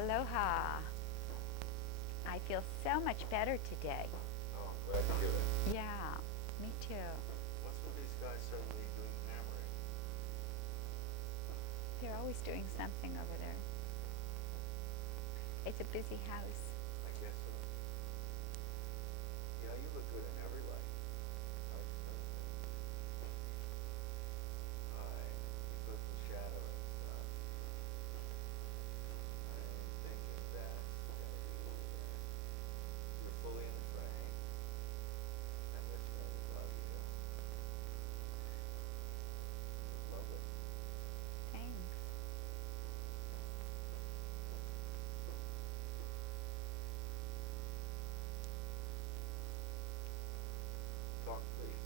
Aloha. I feel so much better today. Oh, I'm glad to hear that. Yeah, me too. What's with these guys suddenly doing hammering? They're always doing something over there. It's a busy house. I guess so. You know, you look good in every light. I just understand. Hi, because the shadow and stuff. I'm thinking that you're fully in the frame, and this room love you. It's lovely. Thanks. Talk, please.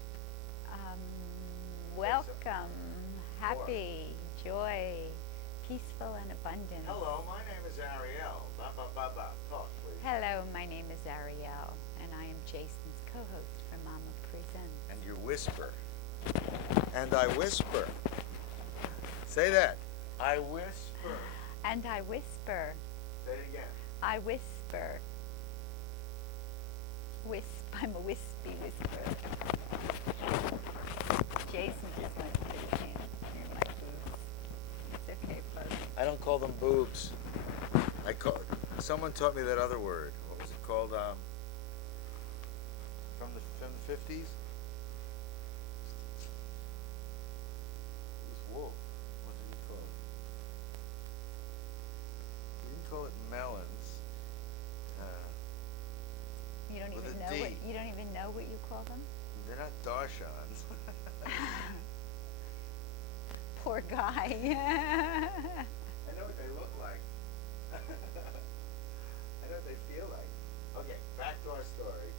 Welcome. Happy, joy, peaceful, and abundant. Hello, my name is Airielle. Ba ba ba ba. Talk, please. Hello, my name is Airielle, and I am Jason's co-host for Mama Presents. And you whisper. And I whisper. Say that. I whisper. And I whisper. Say it again. I whisper. I'm a wispy whisperer. Jason just wants to put his hands near my boobs. It's okay, folks. I don't call them boobs. Someone taught me that other word. What was it called? From the 50s? It was wool. What did he call it? He didn't call it melons. You don't With even a know D. you don't even know what you call them? They're not darshans. Poor guy. I know what they look like. I know what they feel like. Okay, back to our story.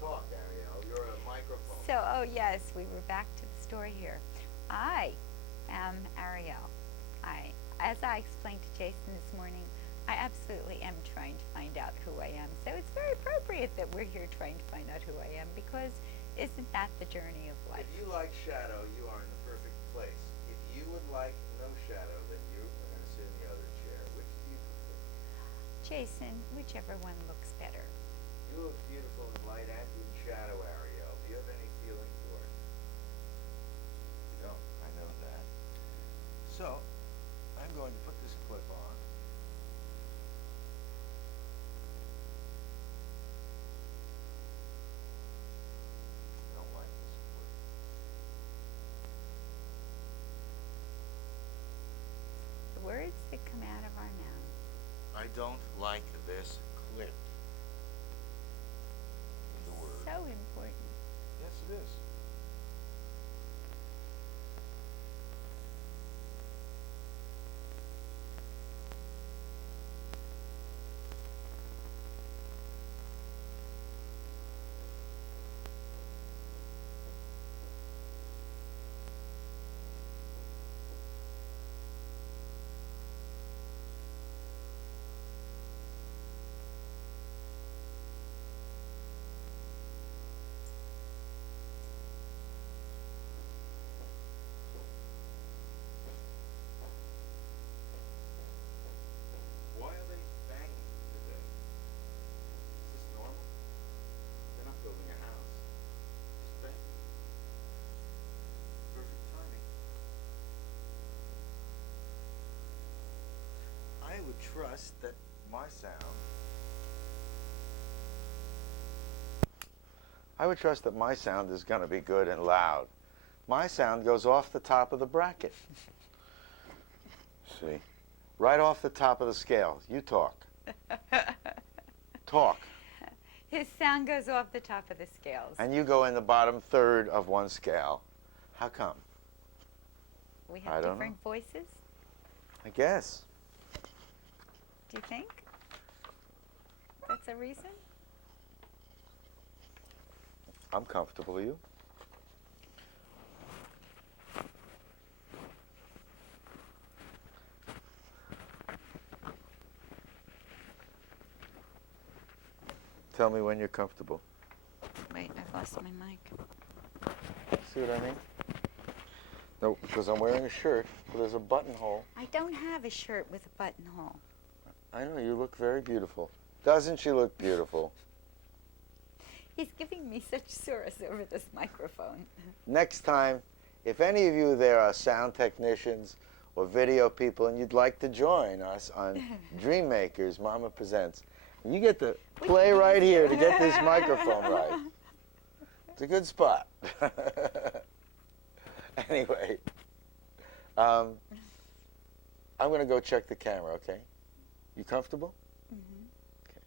Talk, Airielle. You're a microphone. So, yes, we were back to the story here. I am Airielle. As I explained to Jason this morning, I absolutely am trying to find out who I am. So it's very appropriate that we're here trying to find out who I am, because isn't that the journey of life? If you like shadow, you are in the perfect place. If you would like no shadow, then you are going to sit in the other chair. Which do you prefer? Jason, whichever one looks better. You look beautiful in light and in shadow, Airielle. Do you have any feeling for it? You don't. I know that. So, I'm going to put this clip on. I don't like this clip. The words that come out of our mouths. I don't like this clip. The word. So important. Yes, it is. Why are they banging today? Is this normal? They're not building a house. Just banging. Perfect timing. I would trust that my sound is going to be good and loud. My sound goes off the top of the bracket. See? Right off the top of the scale. You talk. Talk. His sound goes off the top of the scales. And you go in the bottom third of one scale. How come? We I have don't different voices, I guess. do you think? That's a reason? I'm comfortable with you. Tell me when you're comfortable. Wait, I've lost my mic. See what I mean? No, because I'm wearing a shirt, but there's a buttonhole. I don't have a shirt with a buttonhole. I know, you look very beautiful. Doesn't she look beautiful? He's giving me such service over this microphone. Next time, if any of you there are sound technicians or video people and you'd like to join us on Dream Makers Mama Presents, you get to play right here to get this microphone right. It's a good spot. Anyway, I'm going to go check the camera, okay? You comfortable? Mm-hmm. Okay.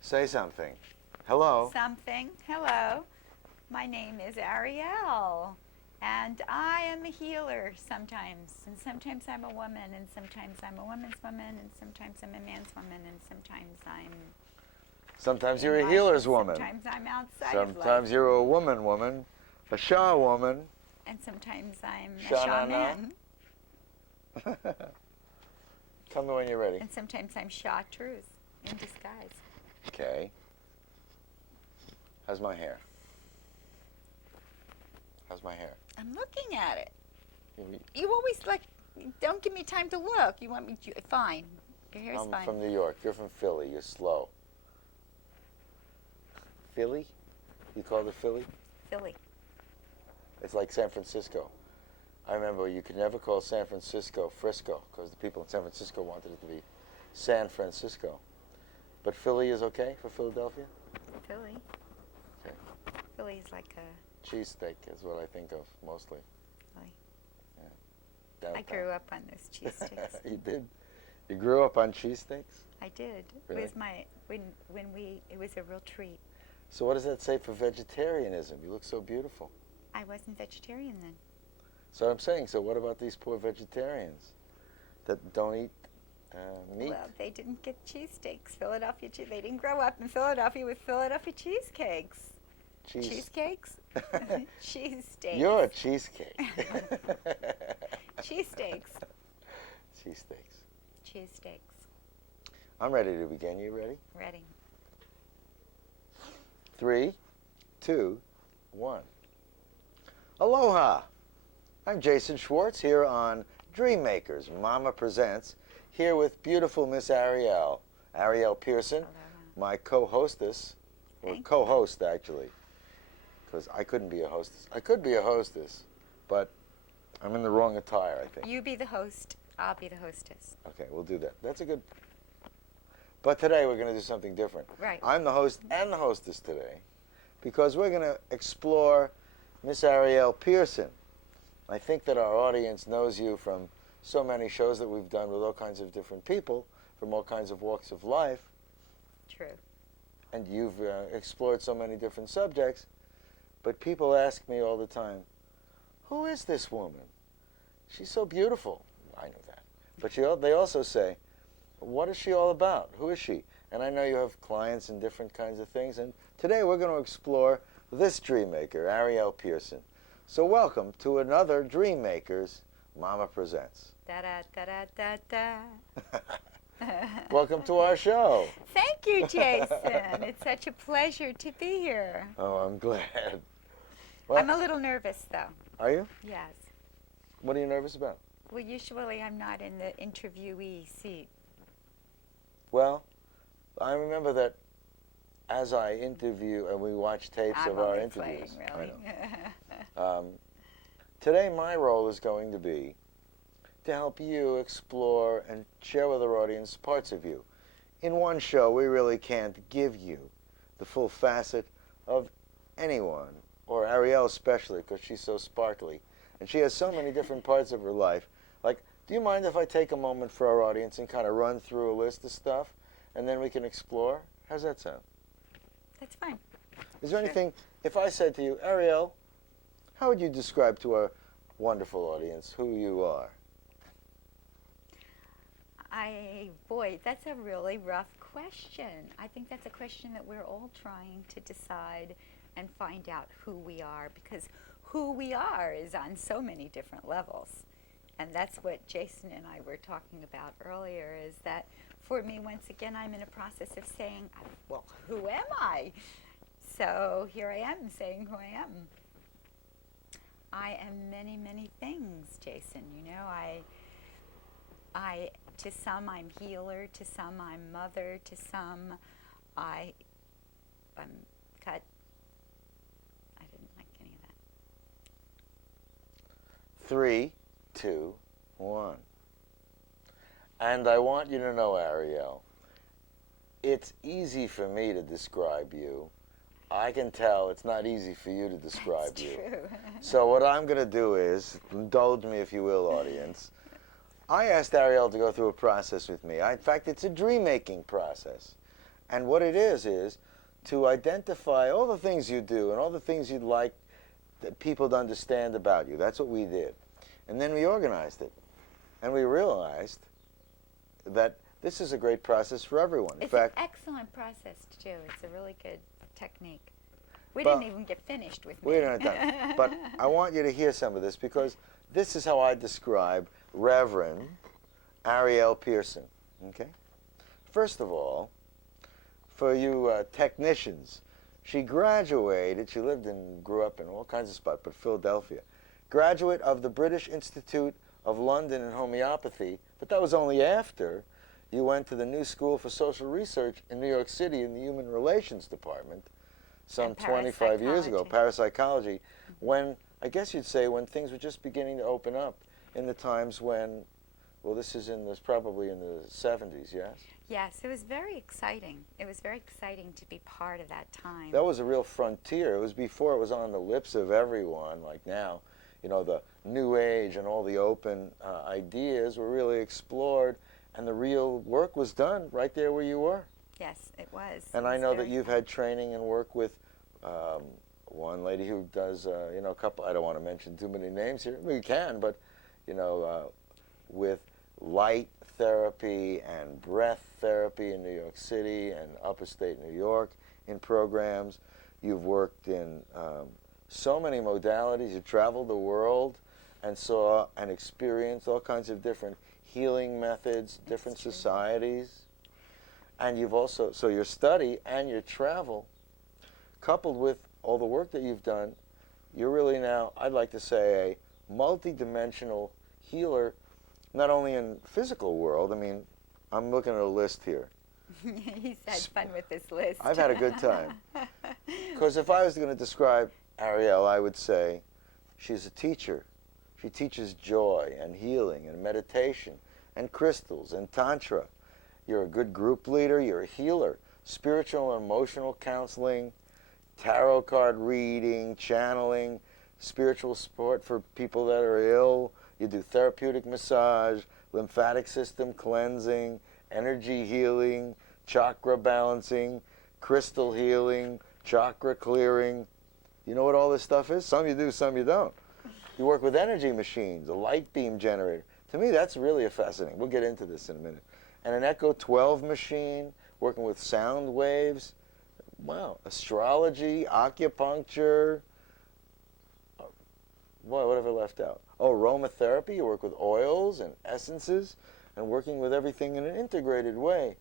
Say something. Hello. Something. Hello. My name is Airielle, and I am a healer sometimes. And sometimes I'm a woman, and sometimes I'm a woman's woman, and sometimes I'm a man's woman, and Sometimes you're a healer's woman. Sometimes I'm outside of life. Sometimes you're a woman, a Shah woman. And sometimes I'm a Sha-na-na. shaman. Tell me when you're ready. And sometimes I'm chartreuse in disguise. Okay. How's my hair? How's my hair? I'm looking at it. You- You always don't give me time to look. You want me to, fine. Your hair's I'm fine. from New York. You're from Philly. You're slow. Philly? You call it Philly? Philly. It's like San Francisco. I remember you could never call San Francisco Frisco because the people in San Francisco wanted it to be San Francisco. But Philly is okay for Philadelphia? Philly. Okay. Philly's like a Cheesesteak is what I think of mostly. Philly. Yeah. I grew up on those cheesesteaks. You did? You grew up on cheesesteaks? I did. Really? It was it was a real treat. So what does that say for vegetarianism? You look so beautiful. I wasn't vegetarian then. So I'm saying, so what about these poor vegetarians that don't eat meat? Well, they didn't get cheesesteaks. They didn't grow up in Philadelphia with Philadelphia cheesecakes. Cheesecakes? Cheesesteaks. You're a cheesecake. Cheesesteaks. Cheesesteaks. Cheesesteaks. I'm ready to begin. You ready? Ready. 3, 2, 1. Aloha! I'm Jason Schwartz here on Dream Makers Mama Presents, here with beautiful Miss Airielle Pearson, Aloha. my co-hostess, or Thank co-host actually, because I couldn't be a hostess. I could be a hostess, but I'm in the wrong attire, I think. You be the host. I'll be the hostess. Okay, we'll do that. That's a good... But today we're going to do something different. Right. I'm the host and the hostess today because we're going to explore Miss Airielle Pearson. I think that our audience knows you from so many shows that we've done with all kinds of different people from all kinds of walks of life. True. And you've explored so many different subjects. But people ask me all the time, who is this woman? She's so beautiful. I know that. But they also say, what is she all about? Who is she? And I know you have clients and different kinds of things. And today we're going to explore this dream maker, Airielle Pearson. So welcome to another Dream Makers Mama Presents. Da-da-da-da-da-da. Welcome to our show. Thank you, Jason. It's such a pleasure to be here. Oh, I'm glad. Well, I'm a little nervous, though. are you? Yes. What are you nervous about? Well, usually I'm not in the interviewee seat. Well, I remember that as I interview and we watch tapes I'm of our only interviews. playing, I really. know. Today my role is going to be to help you explore and share with our audience parts of you. In one show, we really can't give you the full facet of anyone, or Airielle especially, because she's so sparkly. And she has so many different parts of her life. Like, do you mind if I take a moment for our audience and kind of run through a list of stuff, and then we can explore? How's that sound? That's fine. Is there Sure. anything, if I said to you, Airielle, how would you describe to our wonderful audience who you are? Boy, that's a really rough question. I think that's a question that we're all trying to decide and find out who we are, because who we are is on so many different levels. And that's what Jason and I were talking about earlier, is that for me, once again, I'm in a process of saying, well, who am I? So here I am saying who I am. I am many, many things, Jason. You know, to some I'm healer, to some I'm mother, to some I'm cut. I didn't like any of that. 3, 2, 1. And I want you to know, Airielle, it's easy for me to describe you. I can tell it's not easy for you to describe That's you. true. So what I'm going to do is, indulge me if you will, audience. I asked Airielle to go through a process with me. In fact, it's a dream-making process. And what it is to identify all the things you do and all the things you'd like that people to understand about you. That's what we did. And then we organized it. And we realized that this is a great process for everyone. In It's fact, an excellent process to do. It's a really good technique. We didn't even get finished with me. we don't have time. But I want you to hear some of this because this is how I describe Reverend Airielle Pearson. Okay? First of all, for you technicians, she graduated, she lived and grew up in all kinds of spots, but Philadelphia. Graduate of the British Institute of London in homeopathy, but that was only after you went to the New School for Social Research in New York City in the Human Relations Department some 25 years ago, parapsychology, when, I guess you'd say, when things were just beginning to open up in the times when, well, this probably in the 70s, yes? Yes, it was very exciting. It was very exciting to be part of that time. That was a real frontier. It was before it was on the lips of everyone, like now. You know, the New Age and all the open ideas were really explored, and the real work was done right there where you were. Yes, it was. And I know that you've had training and work with one lady who does, you know, a couple, I don't want to mention too many names here. We can, but, you know, with light therapy and breath therapy in New York City and upstate New York in programs. You've worked in so many modalities. You traveled the world and saw and experienced all kinds of different healing methods, different societies. And you've also, so your study and your travel, coupled with all the work that you've done, you're really now, I'd like to say, a multi-dimensional healer, not only in physical world. I mean, I'm looking at a list here. He's had fun with this list. I've had a good time. Because if I was going to describe Airielle, I would say she's a teacher. She teaches joy and healing and meditation and crystals and tantra. You're a good group leader. You're a healer. Spiritual and emotional counseling, tarot card reading, channeling, spiritual support for people that are ill. You do therapeutic massage, lymphatic system cleansing, energy healing, chakra balancing, crystal healing, chakra clearing. You know what all this stuff is? Some you do, some you don't. You work with energy machines, a light beam generator. To me, that's really fascinating. We'll get into this in a minute. And an Echo 12 machine, working with sound waves. Wow. Astrology, acupuncture. Boy, what have I left out? Oh, aromatherapy. You work with oils and essences and working with everything in an integrated way.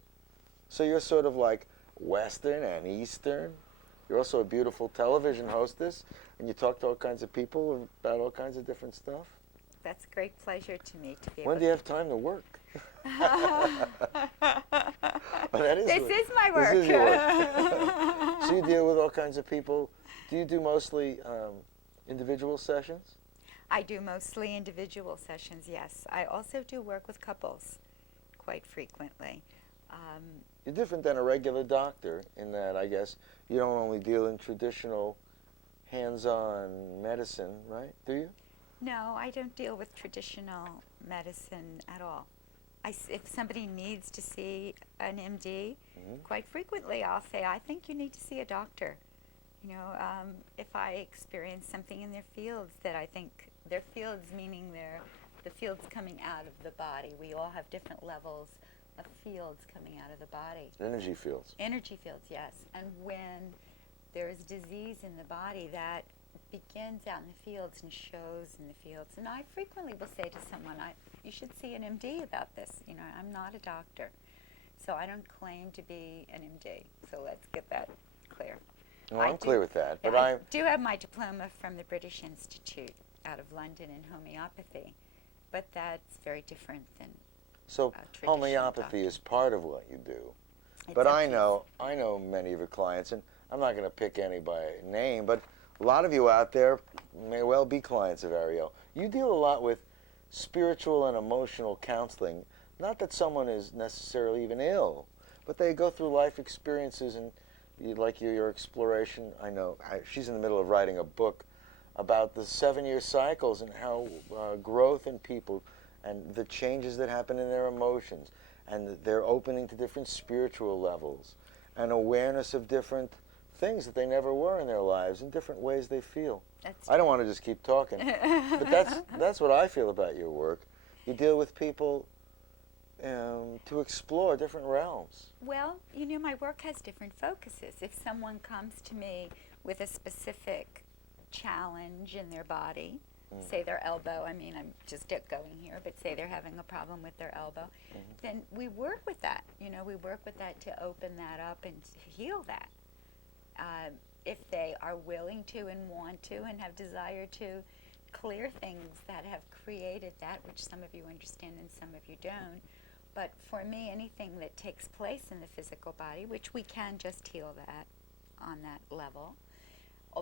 So you're sort of like Western and Eastern. You're also a beautiful television hostess, and you talk to all kinds of people about all kinds of different stuff. That's a great pleasure to me to be When able do you have time to work? This is my work. This is your work. So you deal with all kinds of people. Do you do mostly individual sessions? I do mostly individual sessions, yes. I also do work with couples quite frequently. You're different than a regular doctor in that, I guess, you don't only deal in traditional hands-on medicine, right? Do you? No, I don't deal with traditional medicine at all. If somebody needs to see an MD, quite frequently I'll say, I think you need to see a doctor. You know, if I experience something in their fields that I think, their fields meaning the fields coming out of the body. We all have different levels of fields coming out of the body. Energy fields. Energy fields, yes. And when there's disease in the body, that begins out in the fields and shows in the fields. And I frequently will say to someone, you should see an MD about this. You know, I'm not a doctor, so I don't claim to be an MD. So let's get that clear. Well, I'm clear with that, but I do have my diploma from the British Institute out of London in homeopathy, but that's very different than So traditional homeopathy is doctor. part of what you do. It's But a I piece. know many of your clients, and I'm not going to pick any by name, but a lot of you out there may well be clients of Airielle. You deal a lot with spiritual and emotional counseling. Not that someone is necessarily even ill, but they go through life experiences, and like your exploration. I know she's in the middle of writing a book about the 7-year cycles and how growth in people and the changes that happen in their emotions, and their opening to different spiritual levels and awareness of different things that they never were in their lives and different ways they feel. That's I don't want to just keep talking, but that's what I feel about your work. You deal with people to explore different realms. Well, my work has different focuses. If someone comes to me with a specific challenge in their body, say their elbow, I'm just going here, but say they're having a problem with their elbow, then we work with that. We work with that to open that up and to heal that. If they are willing to and want to and have desire to clear things that have created that, which some of you understand and some of you don't. But for me, anything that takes place in the physical body, which we can just heal that on that level,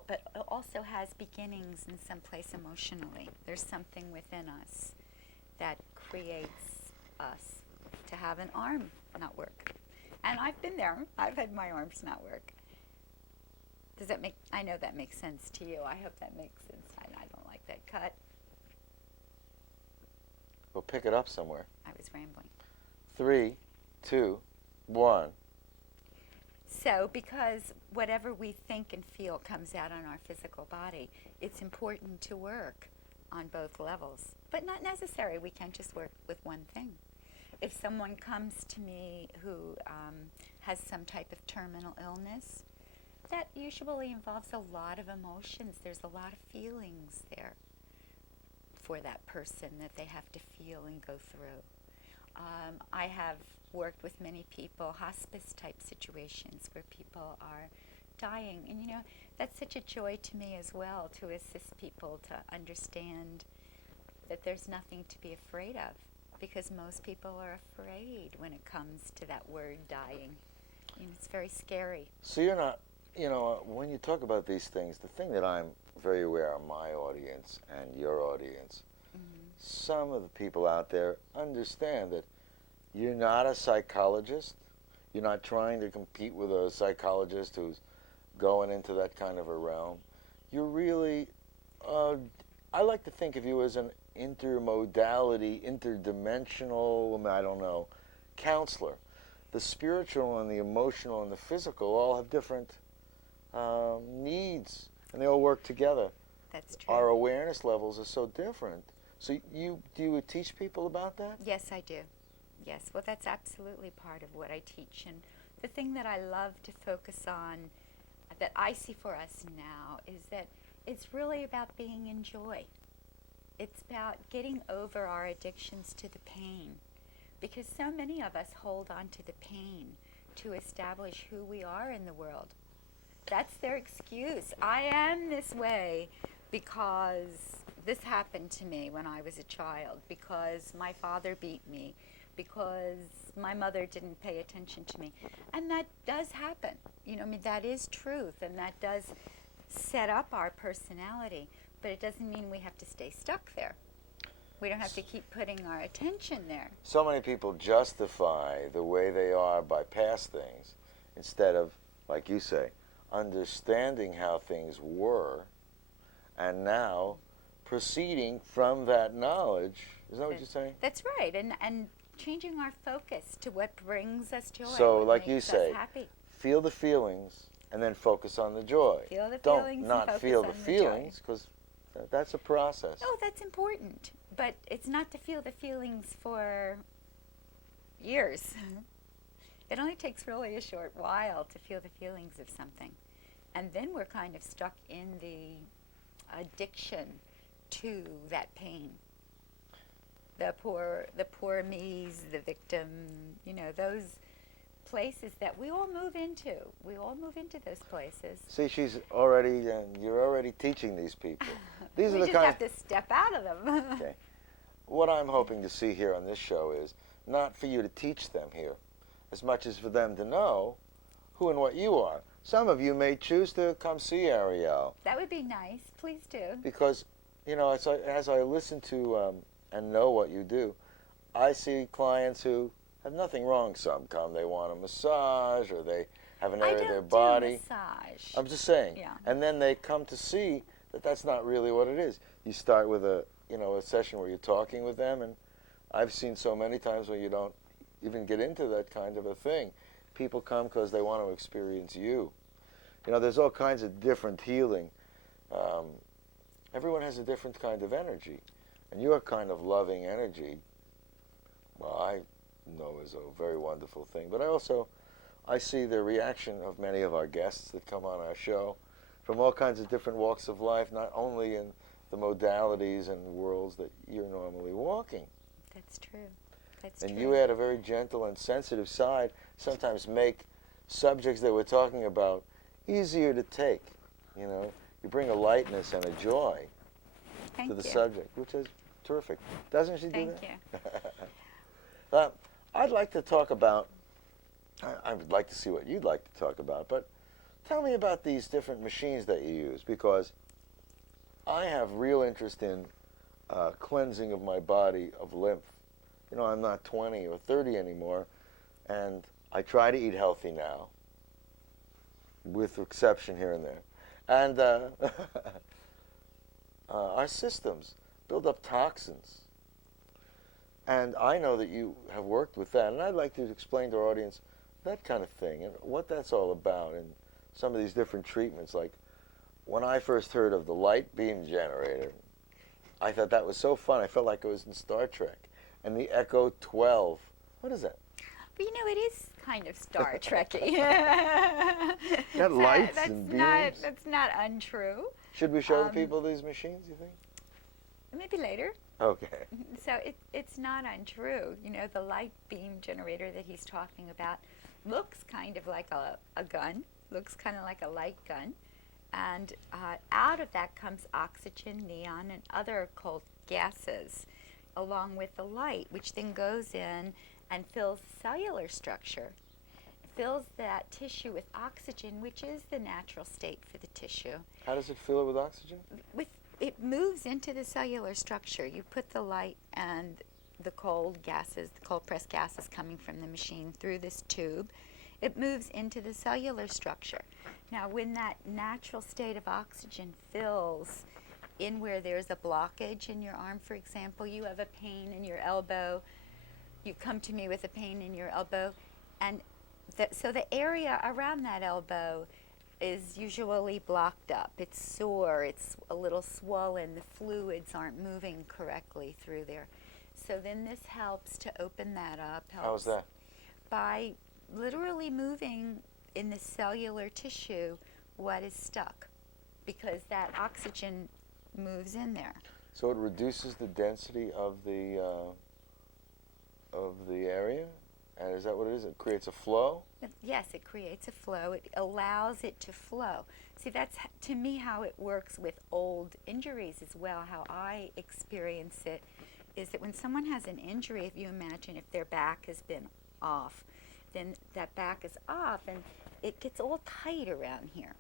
but it also has beginnings in some place emotionally. There's something within us that creates us to have an arm not work. And I've been there. I've had my arms not work. Does that make, I know that makes sense to you. I hope that makes sense. I don't like that cut. We'll pick it up somewhere. I was rambling. 3, 2, 1. So because whatever we think and feel comes out on our physical body, it's important to work on both levels. But not necessary. We can't just work with one thing. If someone comes to me who has some type of terminal illness, that usually involves a lot of emotions. There's a lot of feelings there for that person that they have to feel and go through. I have worked with many people, hospice type situations where people are dying. And that's such a joy to me as well, to assist people to understand that there's nothing to be afraid of, because most people are afraid when it comes to that word dying. It's very scary. So you're not, when you talk about these things, the thing that I'm very aware of my audience and your audience, some of the people out there understand that you're not a psychologist. You're not trying to compete with a psychologist who's going into that kind of a realm. You're really, I like to think of you as an intermodality, interdimensional, counselor. The spiritual and the emotional and the physical all have different needs, and they all work together. That's true. Our awareness levels are so different. So do you teach people about that? Yes, I do. Yes, well, that's absolutely part of what I teach. And the thing that I love to focus on, that I see for us now, is that it's really about being in joy. It's about getting over our addictions to the pain, because so many of us hold on to the pain to establish who we are in the world. That's their excuse. I am this way because this happened to me when I was a child, because my father beat me, because my mother didn't pay attention to me. And that does happen. That is truth, and that does set up our personality, but it doesn't mean we have to stay stuck there. We don't have to keep putting our attention there. So many people justify the way they are by past things instead of, like you say, understanding how things were and now proceeding from that knowledge. Isn't that what you're saying? That's right, and changing our focus to what brings us joy. So, what like you makes say, us happy. feel the feelings and then focus on the joy. Feel the Don't feelings and not focus feel on the the feelings, because that's a process. Oh, that's important, but it's not to feel the feelings for years. It only takes really a short while to feel the feelings of something, and then we're kind of stuck in the addiction to that pain. The poor me's, the victim, those places that we all move into. We all move into those places. See, you're already teaching these people. These we are the just kind have to step out of them. Okay. What I'm hoping to see here on this show is not for you to teach them here, as much as for them to know who and what you are. Some of you may choose to come see Airielle. That would be nice. Please do. Because, you know, as I listen to and know what you do, I see clients who have nothing wrong. Some come, they want a massage, or they have an area of their body. I don't do massage. I'm just saying. Yeah. And then they come to see that that's not really what it is. You start with a session where you're talking with them, and I've seen so many times where you don't even get into that kind of a thing. People come because they want to experience you. You know, there's all kinds of different healing. Everyone has a different kind of energy, and your kind of loving energy, well, I know is a very wonderful thing. But I see the reaction of many of our guests that come on our show from all kinds of different walks of life, not only in the modalities and worlds that you're normally walking. That's true. That's and true. You add a very gentle and sensitive side, sometimes make subjects that we're talking about easier to take. You know, you bring a lightness and a joy Thank to the you. subject, which is terrific. Doesn't she do Thank that? you. I'd like to talk about, I would like to see what you'd like to talk about, but tell me about these different machines that you use, because I have real interest in cleansing of my body of lymph. You know, I'm not 20 or 30 anymore, and I try to eat healthy now, with exception here and there. And our systems build up toxins. And I know that you have worked with that, and I'd like to explain to our audience that kind of thing and what that's all about and some of these different treatments. Like when I first heard of the light beam generator, I thought that was so fun. I felt like I was in Star Trek. And the Echo 12, what is that? But you know, it is kind of Star Trekky. Got lights and beams? That's not untrue. Should we show the people these machines, you think? Maybe later. Okay. So it's not untrue. You know, the light beam generator that he's talking about looks kind of like a gun, looks kind of like a light gun. And out of that comes oxygen, neon, and other cold gases, along with the light, which then goes in and fills cellular structure. It fills that tissue with oxygen, which is the natural state for the tissue. How does it fill it with oxygen? It moves into the cellular structure. You put the light and the cold gases, the cold pressed gases coming from the machine through this tube. It moves into the cellular structure. Now, when that natural state of oxygen fills in where there's a blockage in your arm, for example, you have a pain in your elbow, you come to me with a pain in your elbow, and so the area around that elbow is usually blocked up. It's sore, it's a little swollen, the fluids aren't moving correctly through there. So then this helps to open that up. How's that? By literally moving in the cellular tissue what is stuck, because that oxygen moves in there. So it reduces the density of the area? And is that what it is? It creates a flow? Yes, it creates a flow. It allows it to flow. See, that's, to me, how it works with old injuries as well. How I experience it is that when someone has an injury, if you imagine if their back has been off, then that back is off and it gets all tight around here,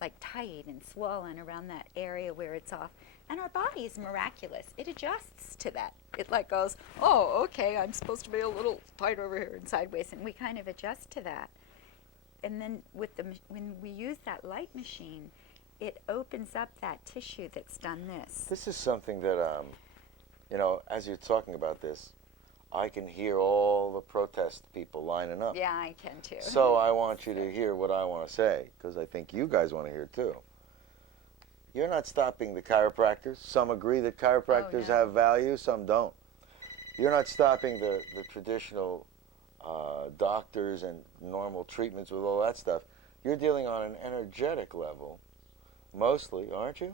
like tight and swollen around that area where it's off. And our body is miraculous. It adjusts to that. It like goes, oh, okay, I'm supposed to be a little tight over here and sideways, and we kind of adjust to that. And then when we use that light machine, it opens up that tissue that's done this. This is something that, you know, as you're talking about this, I can hear all the protest people lining up. Yeah, I can too. So I want you to hear what I want to say, because I think you guys want to hear too. You're not stopping the chiropractors. Some agree that chiropractors have value, some don't. You're not stopping the traditional doctors and normal treatments with all that stuff. You're dealing on an energetic level, mostly, aren't you?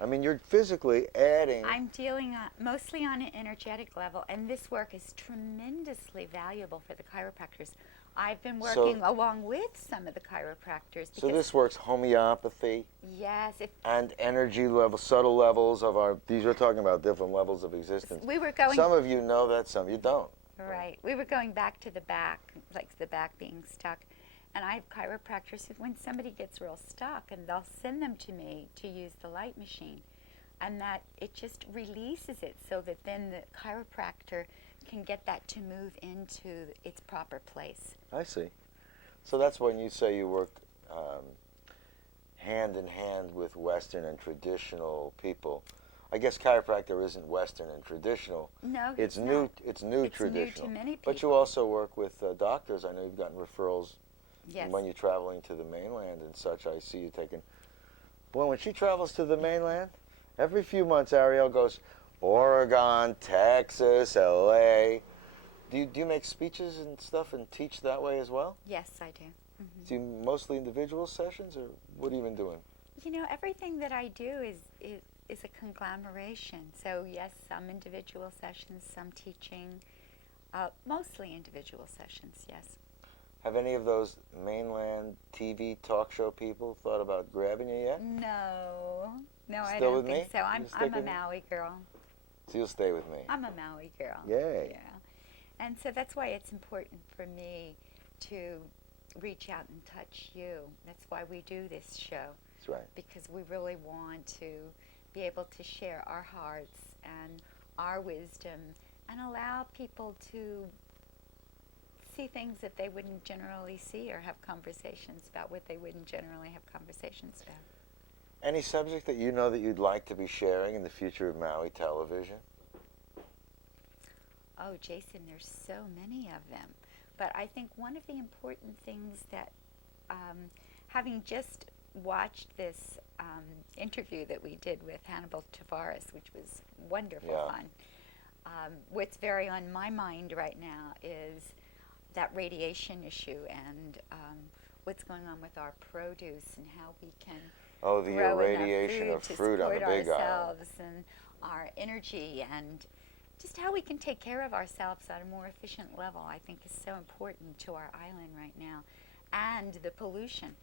I mean, you're physically adding... I'm dealing mostly on an energetic level, and this work is tremendously valuable for the chiropractors. I've been So- working along with some of the chiropractors. So because this works homeopathy yes, and energy level, subtle levels of our, these are talking about different levels of existence. we were going Some of you know that, some you don't. right. We were going back to the back, like the back being stuck. And I have chiropractors who, when somebody gets real stuck, and they'll send them to me to use the light machine, and that it just releases it so that then the chiropractor can get that to move into its proper place. I see. So that's when you say you work hand in hand with Western and traditional people. I guess chiropractor isn't Western and traditional. No, It's not. new. It's new It's traditional. new to many people. But you also work with doctors. I know you've gotten referrals Yes. when you're traveling to the mainland and such. I see you taking. Well, when she travels to the mainland, every few months Airielle goes Oregon, Texas, LA. Do you make speeches and stuff and teach that way as well? Yes, I do. Mm-hmm. Do you mostly individual sessions, or what have you been doing? You know, everything that I do is a conglomeration. So yes, some individual sessions, some teaching, mostly individual sessions. Yes. Have any of those mainland TV talk show people thought about grabbing you yet? No, I Still don't with think me? so. I'm You stick a with me? Maui girl. So you'll stay with me. I'm a Maui girl. Yay. Yeah. And so that's why it's important for me to reach out and touch you. That's why we do this show, That's right. because we really want to be able to share our hearts and our wisdom and allow people to see things that they wouldn't generally see, or have conversations about what they wouldn't generally have conversations about. Any subject that you know that you'd like to be sharing in the future of Maui television? Oh, Jason, there's so many of them. But I think one of the important things that, having just watched this interview that we did with Hannibal Tavares, which was wonderful Yeah. fun, what's very on my mind right now is that radiation issue and what's going on with our produce and how we can Oh, the grow irradiation enough of food fruit to on the support Big Island. ourselves and our energy, and just how we can take care of ourselves at a more efficient level, I think is so important to our island right now. And the pollution,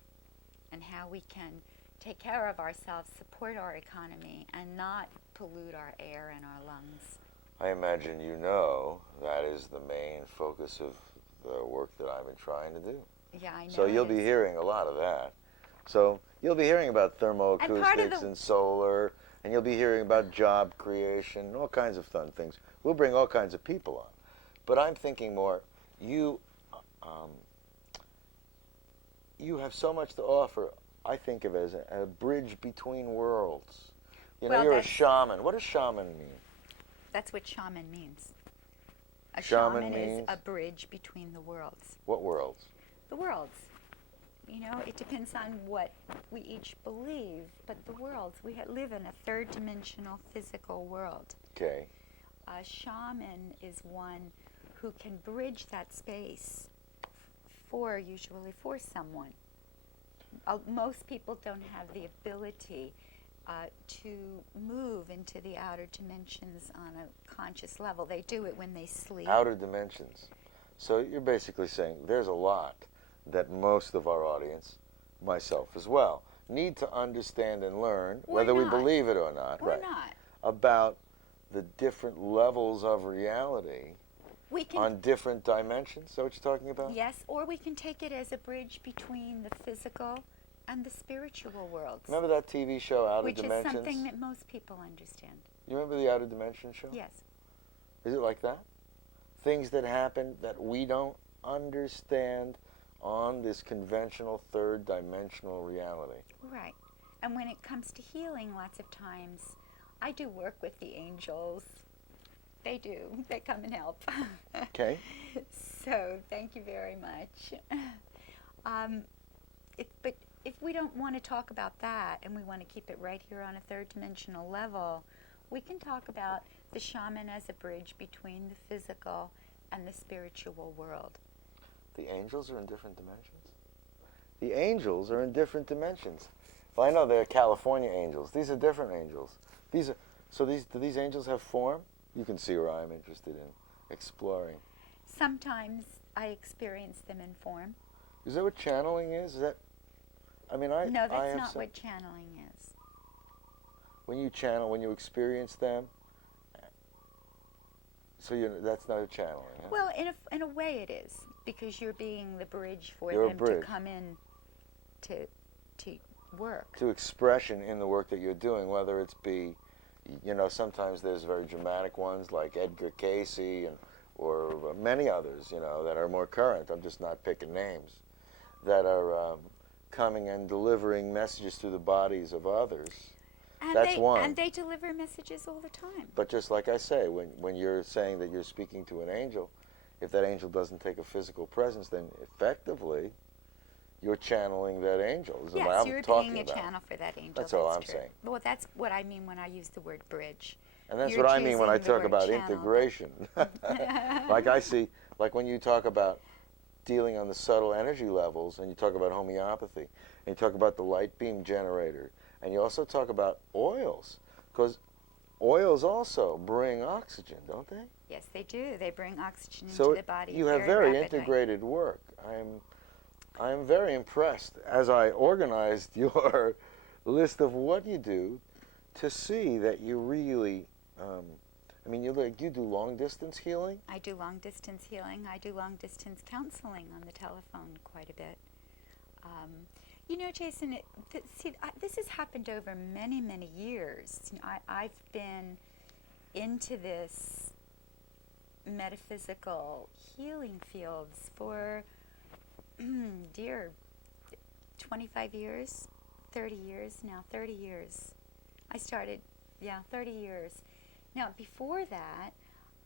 and how we can take care of ourselves, support our economy, and not pollute our air and our lungs. I imagine you know that is the main focus of the work that I've been trying to do. Yeah, I know. So you'll it be is. hearing a lot of that. So you'll be hearing about part of thermoacoustics the- and solar, and you'll be hearing about job creation, all kinds of fun things. We'll bring all kinds of people on. But I'm thinking more, you have so much to offer. I think of it as a bridge between worlds. You know, Well, you're a that's- shaman. What does shaman mean? That's what shaman means. A Shaman shaman is means- a bridge between the worlds. What worlds? The worlds. You know, it depends on what we each believe, but the worlds, we live in a third dimensional physical world. Okay. A shaman is one who can bridge that space usually for someone. Most people don't have the ability to move into the outer dimensions on a conscious level. They do it when they sleep. Outer dimensions. So you're basically saying there's a lot that most of our audience, myself as well, need to understand and learn, Or whether we not. believe it or not, Or not. about the different levels of reality We can on different dimensions. Is that what you're talking about? Yes, or we can take it as a bridge between the physical and the spiritual worlds, Remember that TV show, Outer which Dimensions? is something that most people understand. You remember the Outer Dimensions show? Yes. Is it like that? Things that happen that we don't understand on this conventional third dimensional reality. Right. And when it comes to healing, lots of times I do work with the angels. They do. They come and help. Okay. So thank you very much. But if we don't want to talk about that and we want to keep it right here on a third dimensional level, we can talk about the shaman as a bridge between the physical and the spiritual world. The angels are in different dimensions? The angels are in different dimensions. Well, I know they're California angels. These are different angels. Do these angels have form? You can see where I'm interested in exploring. Sometimes I experience them in form. Is that what channeling is? Is that? I mean, I No, I that's have not some, what channeling is. when you channel, when you experience them. So that's not a channeling. Huh? Well, in a way it is, because you're being the bridge for You're a them bridge. to come in to work. To expression in the work that you're doing, whether it's be, sometimes there's very dramatic ones like Edgar Cayce or many others, that are more current. I'm just not picking names, that are coming and delivering messages through the bodies of others. And That's one. And they deliver messages all the time. But just like I say, when you're saying that you're speaking to an angel, if that angel doesn't take a physical presence, then effectively you're channeling that angel. Yes, you're being a channel for that angel. That's all I'm true. saying. Well, that's what I mean when I use the word bridge. And that's You're what I mean when I choosing the talk word about channel. integration. Like when you talk about dealing on the subtle energy levels, and you talk about homeopathy, and you talk about the light beam generator, and you also talk about oils, because oils also bring oxygen, don't they? Yes, they do. They bring oxygen So into the body. you have very rapidly. integrated work. I'm very impressed as I organized your list of what you do to see that you really, you do long distance healing. I do long distance healing. I do long distance counseling on the telephone quite a bit. Jason, this has happened over many, many years. I've been into this metaphysical healing fields for, 25 years, 30 years now, 30 years. I started, 30 years. Now, before that,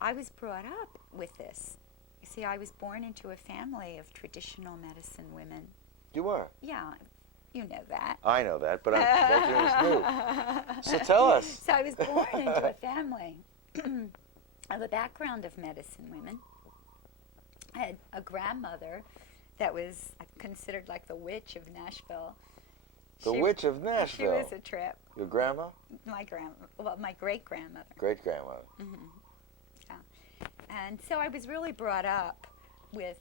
I was brought up with this. You see, I was born into a family of traditional medicine women. You were? Yeah, you know that. I know that, but I'm venturing this new. So tell us. So I was born into a family of a background of medicine women. I had a grandmother that was considered like the witch of Nashville. The witch of Nashville. She was a trip. Your grandma? My great-grandmother. Great-grandmother. Mm-hmm. Yeah. And so I was really brought up with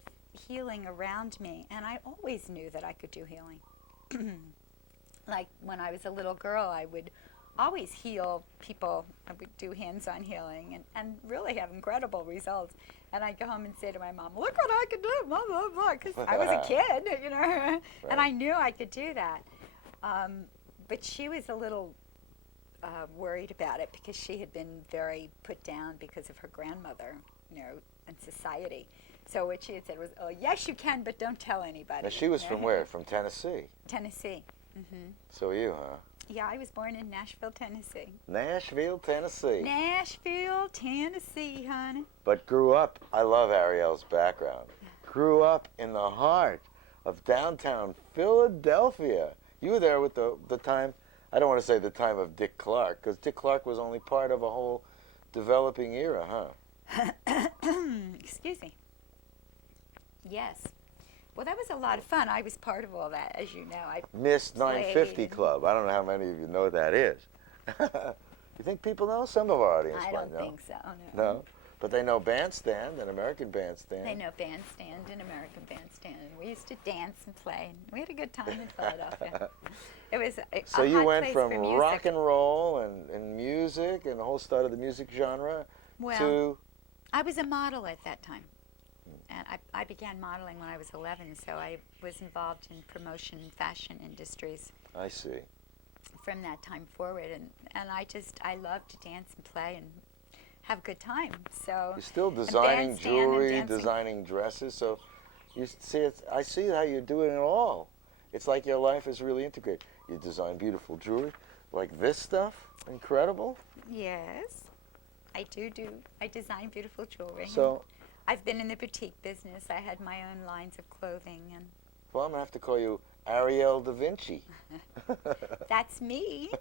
healing around me, and I always knew that I could do healing. Like when I was a little girl, I would always heal people. I would do hands-on healing and really have incredible results. And I'd go home and say to my mom, look what I could do, blah, blah, blah, because I was a kid, Right. And I knew I could do that. But she was a little worried about it because she had been very put down because of her grandmother, and society. So what she had said was, oh, yes, you can, but don't tell anybody. Now, she was from where? From Tennessee? Tennessee. Mm-hmm. So you, huh? Yeah, I was born in Nashville, Tennessee. Nashville, Tennessee. Nashville, Tennessee, honey. But grew up, I love Airielle's background, grew up in the heart of downtown Philadelphia. You were there with the time, I don't want to say the time of Dick Clark, because Dick Clark was only part of a whole developing era, huh? Excuse me. Yes. Well, that was a lot of fun. I was part of all that, as you know. Miss 950 Club. I don't know how many of you know what that is. You think people know? Some of our audience I might don't know. think so, no. No? But they know Bandstand and American Bandstand. They know Bandstand and American Bandstand. And we used to dance and play. And we had a good time in Philadelphia. It was So a you hot went place from for music. rock and roll and music and the whole start of the music genre to... I was a model at that time. And I began modeling when I was 11, so I was involved in promotion and fashion industries. I see. From that time forward, and I love to dance and play and have a good time. So you're still designing jewelry, designing dresses. So you see, I see how you're doing it all. It's like your life is really integrated. You design beautiful jewelry, like this stuff, incredible. Yes, I do. I design beautiful jewelry. So I've been in the boutique business. I had my own lines of clothing, and well, I'm gonna have to call you Airielle da Vinci. that's me.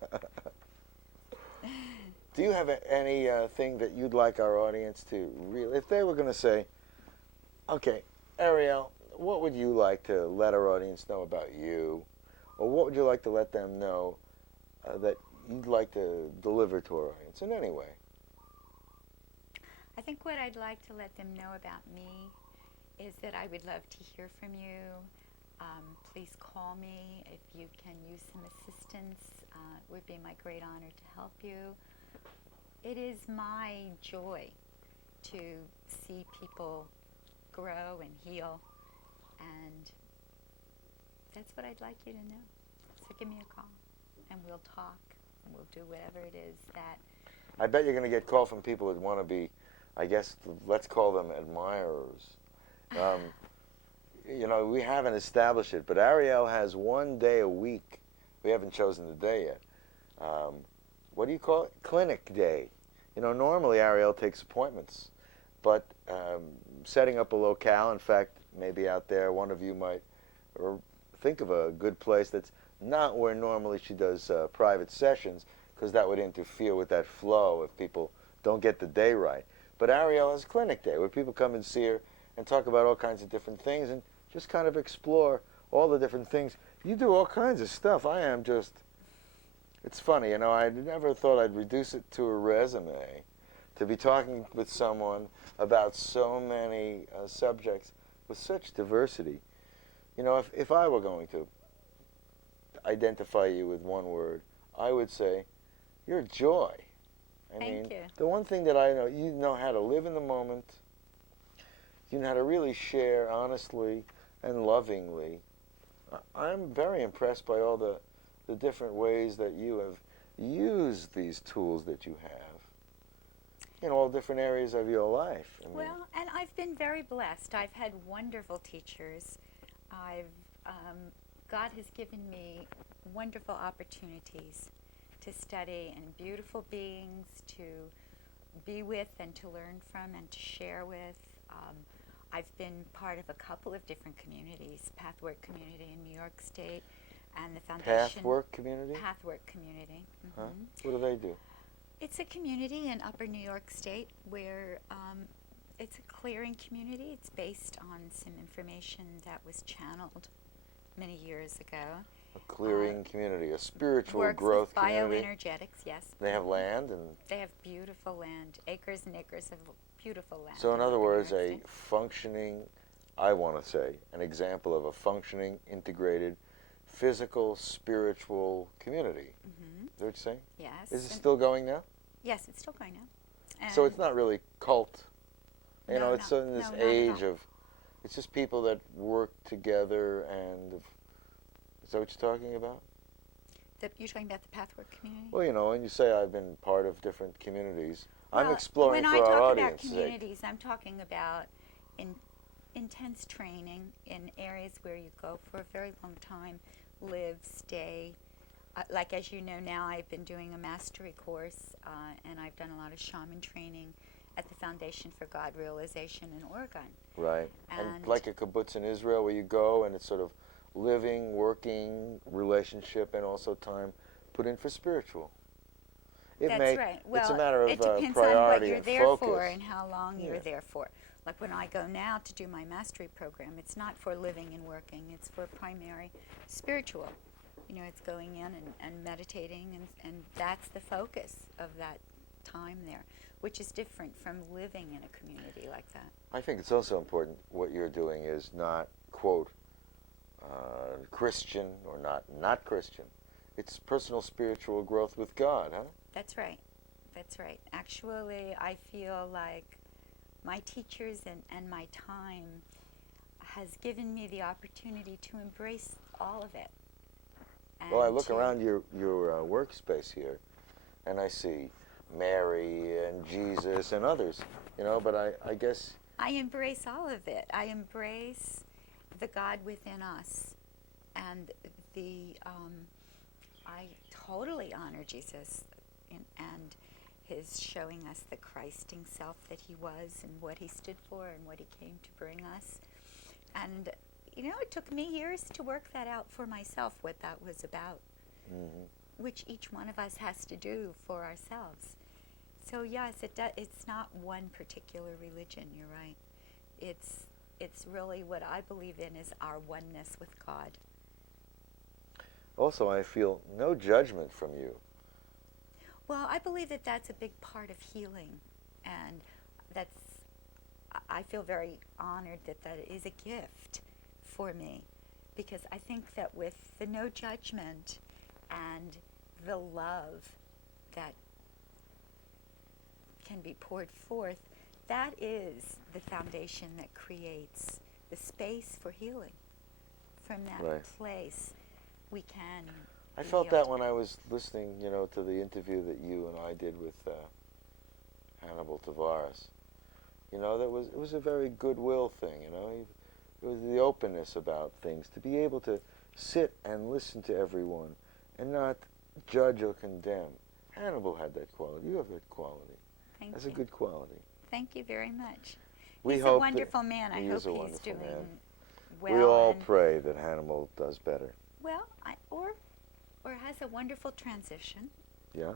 Do you have any thing that you'd like our audience to really, if they were going to say, okay, Airielle, what would you like to let our audience know about you? Or what would you like to let them know that you'd like to deliver to our audience in any way? I think what I'd like to let them know about me is that I would love to hear from you. Please call me if you can use some assistance. It would be my great honor to help you. It is my joy to see people grow and heal, and that's what I'd like you to know. So give me a call, and we'll talk, and we'll do whatever it is that... I bet you're going to get called from people that want to be, I guess, let's call them admirers. You know, we haven't established it, but Airielle has one day a week. We haven't chosen the day yet. What do you call it? Clinic day. You know, normally Airielle takes appointments, but setting up a locale, in fact, maybe out there, one of you might think of a good place that's not where normally she does private sessions, because that would interfere with that flow if people don't get the day right. But Airielle has clinic day, where people come and see her and talk about all kinds of different things and just kind of explore all the different things. You do all kinds of stuff. I am just, it's funny, you know, I never thought I'd reduce it to a resume, to be talking with someone about so many subjects with such diversity. You know, if I were going to identify you with one word, I would say, you're joy. Thank you. The one thing that I know, you know how to live in the moment. You know how to really share honestly and lovingly. I'm very impressed by all the different ways that you have used these tools that you have in all different areas of your life. Well, and I've been very blessed. I've had wonderful teachers. God has given me wonderful opportunities to study and beautiful beings to be with and to learn from and to share with. I've been part of a couple of different communities, Pathwork Community in New York State and the Foundation. Pathwork Community? Pathwork Community. Mm-hmm. Huh? What do they do? It's a community in Upper New York State where it's a clearing community. It's based on some information that was channeled many years ago. A clearing community, a spiritual works growth with community. Bioenergetics, yes. They have land and... They have beautiful land, acres and acres of beautiful land. So in other words, a functioning, I want to say, an example of a functioning, integrated, physical, spiritual community. Mm-hmm. Is that what you're saying? Yes. Is it still going now? Yes, it's still going now. And so it's not really cult. You know, no, it's in this age of, it's just people that work together and, is that what you're talking about? You're talking about the Pathwork community? Well, you know, when you say I've been part of different communities, I'm exploring for our audience. When I talk about sake. communities, I'm talking about intense training in areas where you go for a very long time, live, stay. Like as you know now, I've been doing a mastery course, and I've done a lot of shaman training at the Foundation for God Realization in Oregon. Right. And like a kibbutz in Israel where you go and it's sort of living, working, relationship, and also time put in for spiritual. That's right. Well, it's a matter of it depends priority on what you're and there focus. for and how long you're there for. Like when I go now to do my mastery program, it's not for living and working. It's for primary spiritual. You know, it's going in and meditating, and that's the focus of that time there, which is different from living in a community like that. I think it's also important what you're doing is not, quote, Christian or not Christian. It's personal spiritual growth with God, huh? That's right. That's right. Actually, I feel like my teachers and my time has given me the opportunity to embrace all of it. Well, I look around your workspace here, and I see Mary and Jesus and others, you know, but I guess... I embrace all of it. I embrace the God within us, and I totally honor Jesus and his showing us the Christing self that he was and what he stood for and what he came to bring us. And, you know, it took me years to work that out for myself, what that was about, which each one of us has to do for ourselves. So, yes, it's not one particular religion, you're right. It's really what I believe in is our oneness with God. Also, I feel no judgment from you. Well, I believe that that's a big part of healing, and I feel very honored that that is a gift for me, because I think that with the no judgment and the love that can be poured forth, that is the foundation that creates the space for healing. From that Right. place, we can. I be felt that healed. when I was listening, to the interview that you and I did with Hannibal Tavares. It was a very goodwill thing. It was the openness about things, to be able to sit and listen to everyone and not judge or condemn. Hannibal had that quality. You have that quality. Thank That's you. a good quality. Thank you very much. We He's hope a wonderful man. I he hope is a he's wonderful doing man. well. We all and pray that Hannibal does better. well, or has a wonderful transition. Yeah?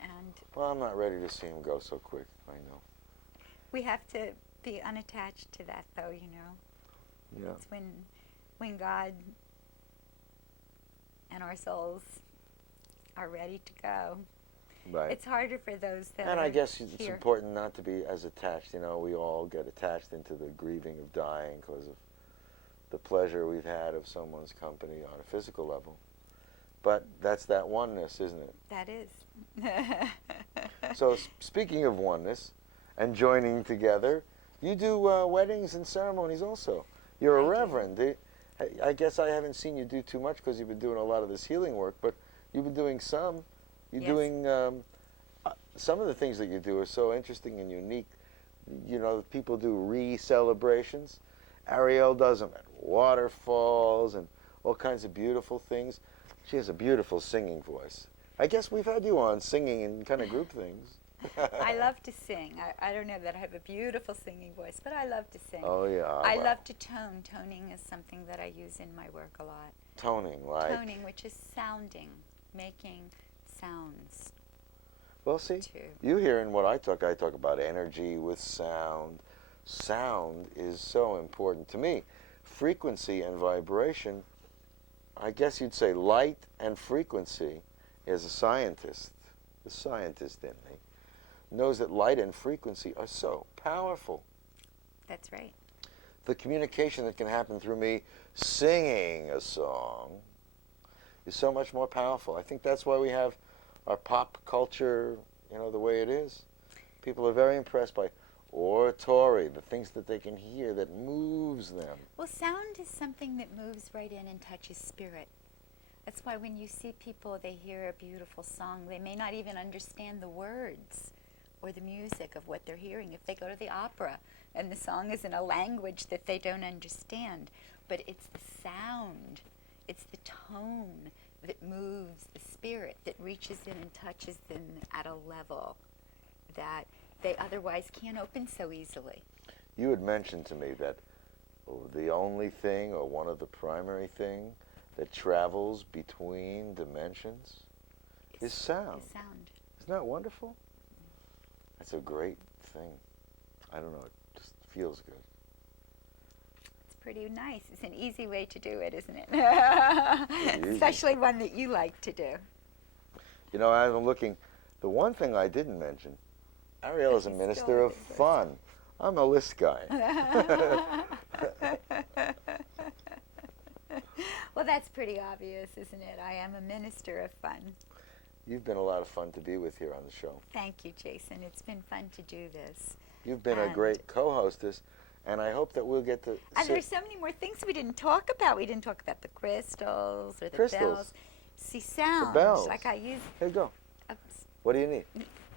And Well, I'm not ready to see him go so quick. I know. we have to be unattached to that, though. Yeah. It's when God and our souls are ready to go. Right. It's harder for those that And are I guess it's here. important not to be as attached. We all get attached into the grieving of dying because of the pleasure we've had of someone's company on a physical level. But that's that oneness, isn't it? That is. So speaking of oneness and joining together, you do weddings and ceremonies also. You're a I do. reverend. I guess I haven't seen you do too much because you've been doing a lot of this healing work, but you've been doing some. You're Yes. doing some of the things that you do are so interesting and unique. People do re-celebrations. Airielle does them at waterfalls and all kinds of beautiful things. She has a beautiful singing voice. I guess we've had you on singing in kind of group things. I love to sing. I don't know that I have a beautiful singing voice, but I love to sing. Oh, yeah. I well, love to tone. Toning is something that I use in my work a lot. toning, like. Toning, which is sounding, making sounds Well, see, too. you hearing what I talk about energy with sound. Sound is so important to me. Frequency and vibration, I guess you'd say light and frequency. As a scientist, the scientist in me knows that light and frequency are so powerful. That's right. The communication that can happen through me singing a song is so much more powerful. I think that's why we have our pop culture, the way it is. People are very impressed by oratory, the things that they can hear that moves them. Well, sound is something that moves right in and touches spirit. That's why when you see people, they hear a beautiful song, they may not even understand the words or the music of what they're hearing. If they go to the opera and the song is in a language that they don't understand, but it's the sound, it's the tone that moves the spirit, that reaches in and touches them at a level that they otherwise can't open so easily. You had mentioned to me that the only thing, or one of the primary thing, that travels between dimensions is sound. Is sound. Isn't that wonderful? That's a great thing. I don't know, it just feels good. It's pretty nice. It's an easy way to do it, isn't it? Easy. Especially one that you like to do. I'm looking, the one thing I didn't mention, Airielle is a She's minister still of a business. fun. I'm a list guy. Well, that's pretty obvious, isn't it? I am a minister of fun. You've been a lot of fun to be with here on the show. Thank you, Jason. It's been fun to do this. You've been a And- great co-hostess, and I hope that we'll get to And sit. there's so many more things we didn't talk about. We didn't talk about the crystals or the Crystals. bells. See, sound. bells. Like I use. Here you go. Oops, What do you need?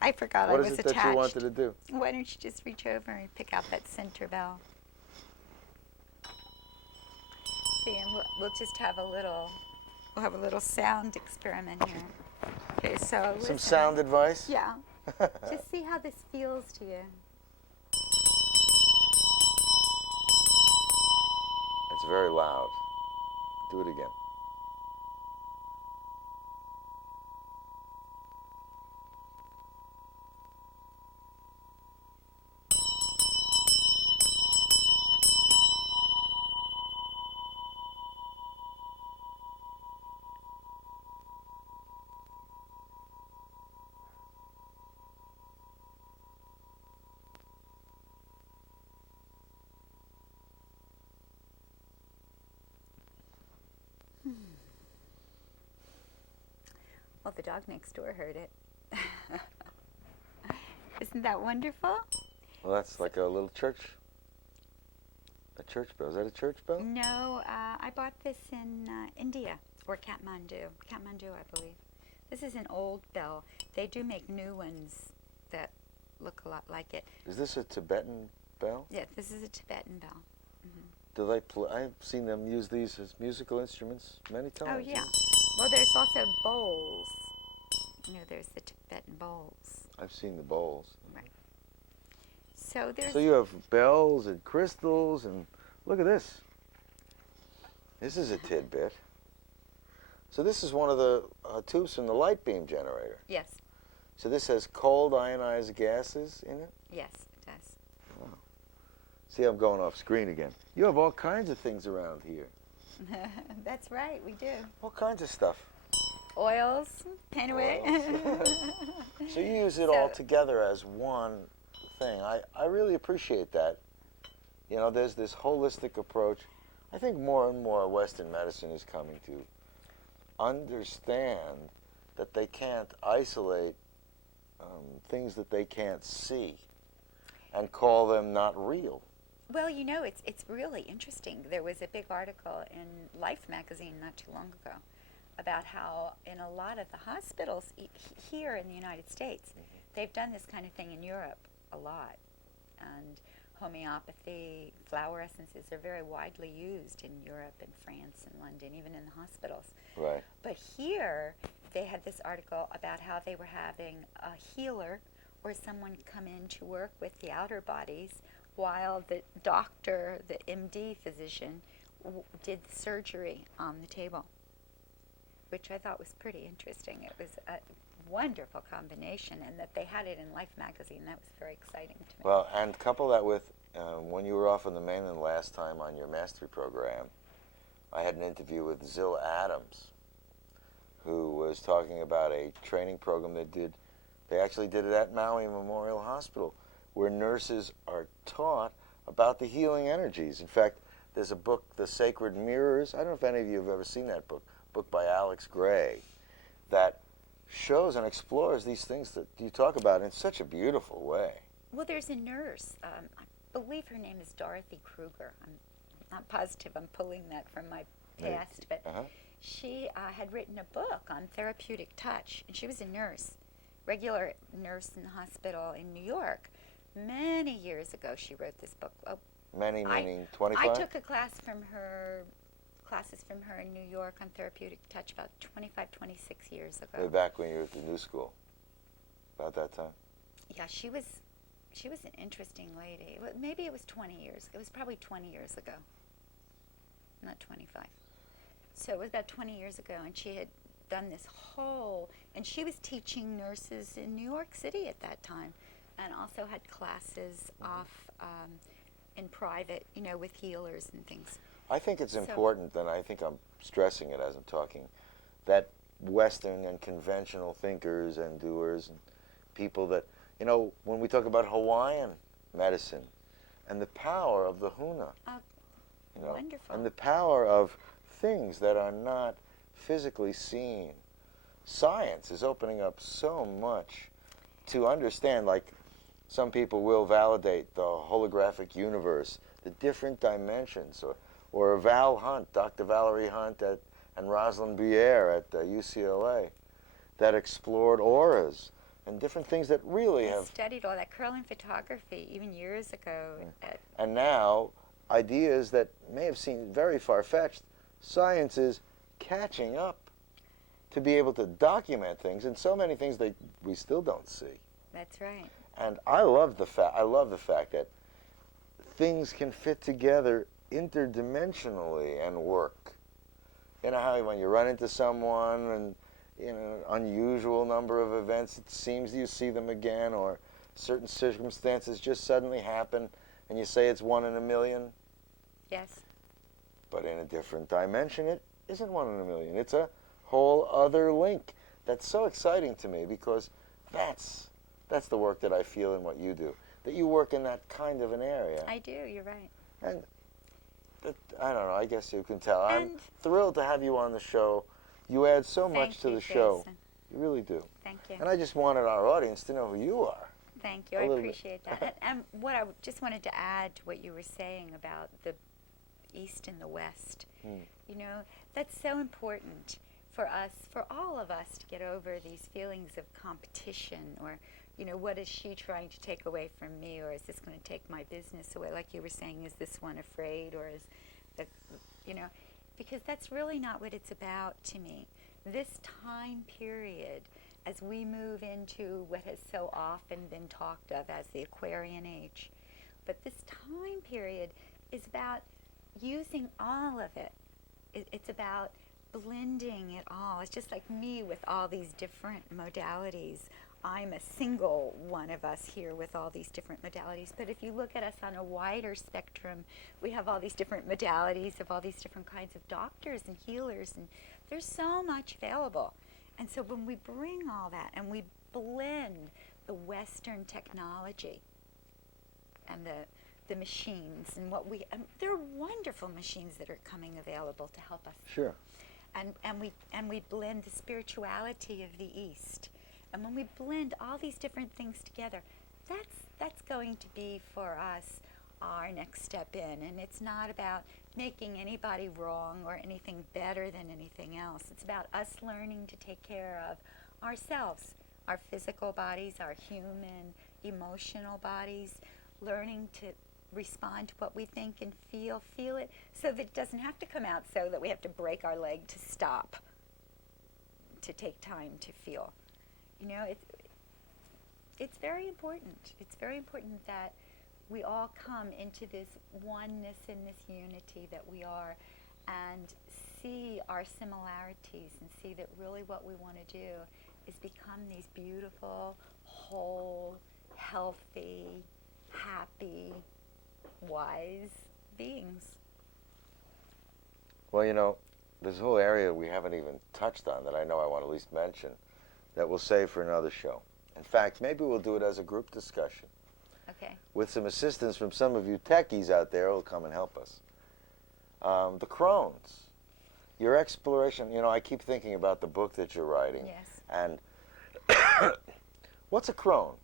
I forgot What I is was it attached. that you wanted to do? Why don't you just reach over and pick out that center bell? See, and we'll just have a little. We'll have a little sound experiment here. Okay, so Some listen. sound advice? Yeah. Just see how this feels to you. It's very loud. Do it again. Well, the dog next door heard it. Isn't that wonderful? Well, that's like a little church. A church bell. Is that a church bell? No, I bought this in India, or Kathmandu. Kathmandu, I believe. This is an old bell. They do make new ones that look a lot like it. Is this a Tibetan bell? Yeah, this is a Tibetan bell. Do they play? I've seen them use these as musical instruments many times. Oh, yeah. Well, there's also bowls. You know, there's the Tibetan bowls. I've seen the bowls. Right. So there's... So you have bells and crystals, and look at this. This is a tidbit. So this is one of the tubes from the light beam generator. Yes. So this has cold ionized gases in it? Yes, it does. Wow. See, I'm going off screen again. You have all kinds of things around here. That's right, we do. All kinds of stuff. Oils, Penway. So you use it all together as one thing. I really appreciate that. You know, there's this holistic approach. I think more and more Western medicine is coming to understand that they can't isolate things that they can't see and call them not real. Well, you know, it's really interesting. There was a big article in Life magazine not too long ago about how in a lot of the hospitals here in the United States, they've done this kind of thing in Europe a lot. And homeopathy, flower essences are very widely used in Europe and France and London, even in the hospitals. Right. But here, they had this article about how they were having a healer or someone come in to work with the outer bodies while the doctor, the MD physician, did the surgery on the table, which I thought was pretty interesting. It was a wonderful combination, and that they had it in Life magazine. That was very exciting to me. Well, and couple that with when you were off on the mainland last time on your mastery program, I had an interview with Zil Adams, who was talking about a training program they did. They actually did it at Maui Memorial Hospital, where nurses are taught about the healing energies. In fact, there's a book, The Sacred Mirrors. I don't know if any of you have ever seen that book by Alex Gray, that shows and explores these things that you talk about in such a beautiful way. Well, there's a nurse. I believe her name is Dorothy Kruger. I'm not positive. I'm pulling that from my past, but she had written a book on therapeutic touch, and she was a nurse, regular nurse in the hospital in New York. Many years ago, she wrote this book. Oh, Many meaning 25? I took a classes from her in New York on therapeutic touch about 25, 26 years ago. Way back when you were at the New School, about that time? Yeah, she was an interesting lady. Maybe it was 20 years. It was probably 20 years ago, not 25. So it was about 20 years ago, and she had done this whole, and she was teaching nurses in New York City at that time, and also had classes off in private, you know, with healers and things. I think it's important, and I think I'm stressing it as I'm talking, that Western and conventional thinkers and doers and people that, you know, when we talk about Hawaiian medicine and the power of the huna, you know, wonderful. and the power of things that are not physically seen. Science is opening up so much to understand, like some people will validate the holographic universe, the different dimensions, or Val Hunt, Dr. Valerie Hunt and Rosalind Bier at UCLA, that explored auras and different things that really have studied all that curling photography even years ago. And now, ideas that may have seemed very far-fetched, science is catching up to be able to document things, and so many things that we still don't see. That's right. And I love the fact that things can fit together interdimensionally and work. You know how when you run into someone and in an unusual number of events, it seems you see them again, or certain circumstances just suddenly happen, and you say it's 1 in a million. Yes. But in a different dimension, it isn't 1 in a million. It's a whole other link. That's so exciting to me, because that's the work that I feel in what you do. That you work in that kind of an area. I do, you're right. And I don't know, I guess you can tell. And I'm thrilled to have you on the show. You add so much to the show. Jason. You really do. Thank you. And I just wanted our audience to know who you are. Thank you. A I little bit. appreciate that. And what I just wanted to add to what you were saying about the East and the West, you know, that's so important for us, for all of us, to get over these feelings of competition, or, you know, what is she trying to take away from me, or is this going to take my business away? Like you were saying, is this one afraid, or is the, you know, because that's really not what it's about to me. This time period, as we move into what has so often been talked of as the Aquarian age, but this time period is about using all of it. It's about blending it all. It's just like me with all these different modalities. I'm a single one of us here with all these different modalities. But if you look at us on a wider spectrum, we have all these different modalities of all these different kinds of doctors and healers, and there's so much available. And so when we bring all that and we blend the Western technology and the machines and what we, there are wonderful machines that are coming available to help us. Sure. And we blend the spirituality of the East. And when we blend all these different things together, that's going to be for us our next step in. And it's not about making anybody wrong or anything better than anything else. It's about us learning to take care of ourselves, our physical bodies, our human, emotional bodies, learning to respond to what we think and feel it, so that it doesn't have to come out so that we have to break our leg to stop, to take time to feel. You know, it's very important. It's very important that we all come into this oneness and this unity that we are, and see our similarities, and see that really what we want to do is become these beautiful, whole, healthy, happy, wise beings. Well, you know, there's a whole area we haven't even touched on that I know I want to at least mention that we'll save for another show. In fact, maybe we'll do it as a group discussion. Okay. With some assistance from some of you techies out there who'll come and help us. The Crohn's. Your exploration, you know, I keep thinking about the book that you're writing. Yes. And what's a Crohn?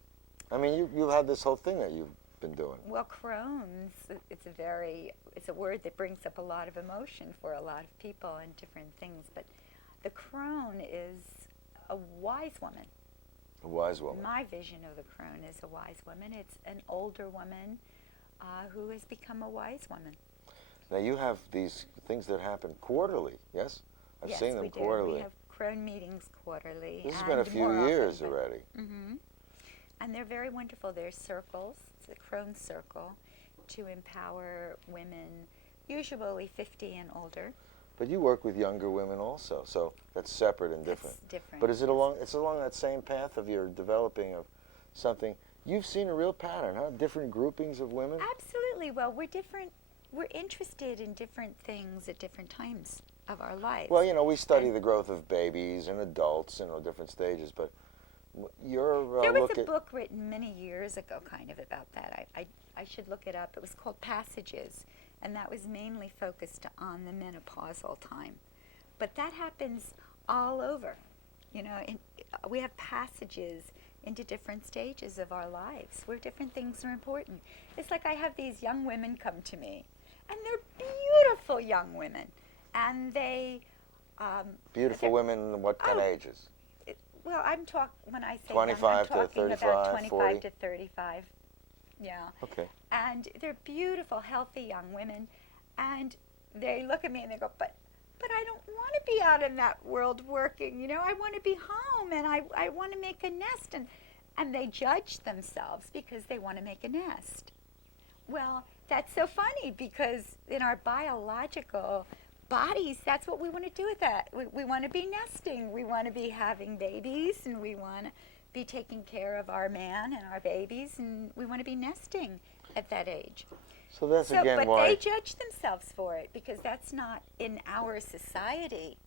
I mean, you have this whole thing that you've been doing. Well, Crohn's, it's a word that brings up a lot of emotion for a lot of people and different things. But the crone is a wise woman. A wise woman. My vision of the crone is a wise woman. It's an older woman who has become a wise woman. Now, you have these things that happen quarterly, yes? I've seen them Yes, we quarterly. do. We have crone meetings quarterly. This has been a few more years often, but- already. Mm-hmm. And they're very wonderful. They're circles. It's a crone circle to empower women, usually 50 and older. But you work with younger women also, so that's separate and different. It's different. But is it along? It's along that same path of your developing of something. You've seen a real pattern, huh? Different groupings of women. Absolutely. Well, we're different. We're interested in different things at different times of our lives. Well, you know, we study the growth of babies and adults, you know, different stages. But your there was look a at book written many years ago, kind of about that. I should look it up. It was called Passages, and that was mainly focused on the menopausal time. But that happens all over. You know, we have passages into different stages of our lives where different things are important. It's like I have these young women come to me, and they're beautiful young women, and they beautiful women, what kind of ages? Well, when I say 25 young, I'm to talking 35, about 25 40? to 35. Yeah. Okay. And they're beautiful, healthy young women, and they look at me and they go, but I don't want to be out in that world working, you know, I want to be home, and I want to make a nest, and they judge themselves because they want to make a nest. Well, that's so funny, because in our biological bodies, that's what we want to do with that. We want to be nesting, we want to be having babies, and we want to be taking care of our man and our babies, and we want to be nesting at that age. So that's again but why. they judge themselves for it, because that's not in our society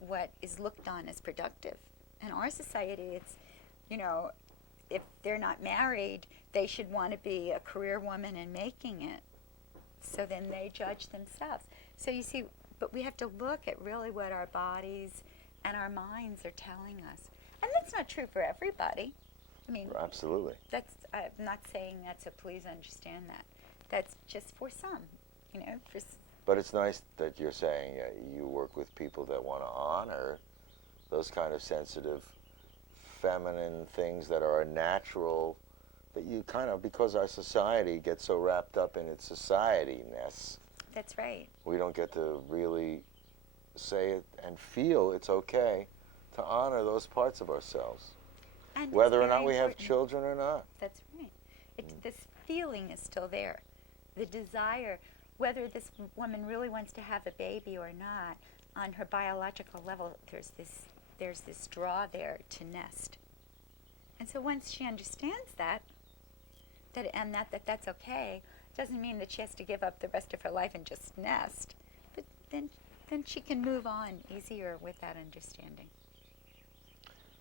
what is looked on as productive. In our society, it's, you know, if they're not married, they should want to be a career woman and making it. So then they judge themselves. So you see, but we have to look at really what our bodies and our minds are telling us. That's not true for everybody. I mean, Absolutely. that's, I'm not saying that, so please understand that. That's just for some, you know. But it's nice that you're saying you work with people that want to honor those kind of sensitive, feminine things that are natural, that you kind of, because our society gets so wrapped up in its society-ness, That's right. we don't get to really say it and feel it's okay to honor those parts of ourselves, And whether it's or not very we have important. children or not. That's right. This feeling is still there. The desire, whether this woman really wants to have a baby or not, on her biological level, there's this draw there to nest. And so once she understands that's okay, doesn't mean that she has to give up the rest of her life and just nest. But then she can move on easier with that understanding.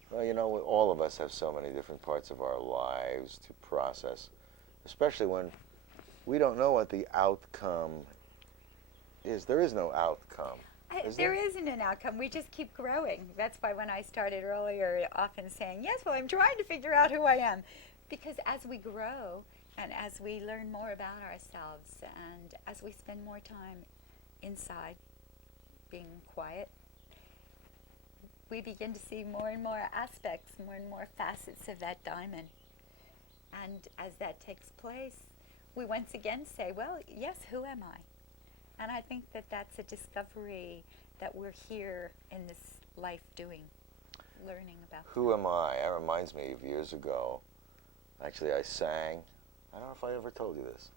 Well, you know, all of us have so many different parts of our lives to process, especially when we don't know what the outcome is. There is no outcome. There isn't an outcome. We just keep growing. That's why when I started earlier, often saying, yes, well, I'm trying to figure out who I am. Because as we grow and as we learn more about ourselves and as we spend more time inside being quiet, we begin to see more and more aspects, more and more facets of that diamond. And as that takes place, we once again say, well, yes, who am I? And I think that that's a discovery that we're here in this life doing, learning about. Who am I? That reminds me of years ago. Actually, I sang. I don't know if I ever told you this.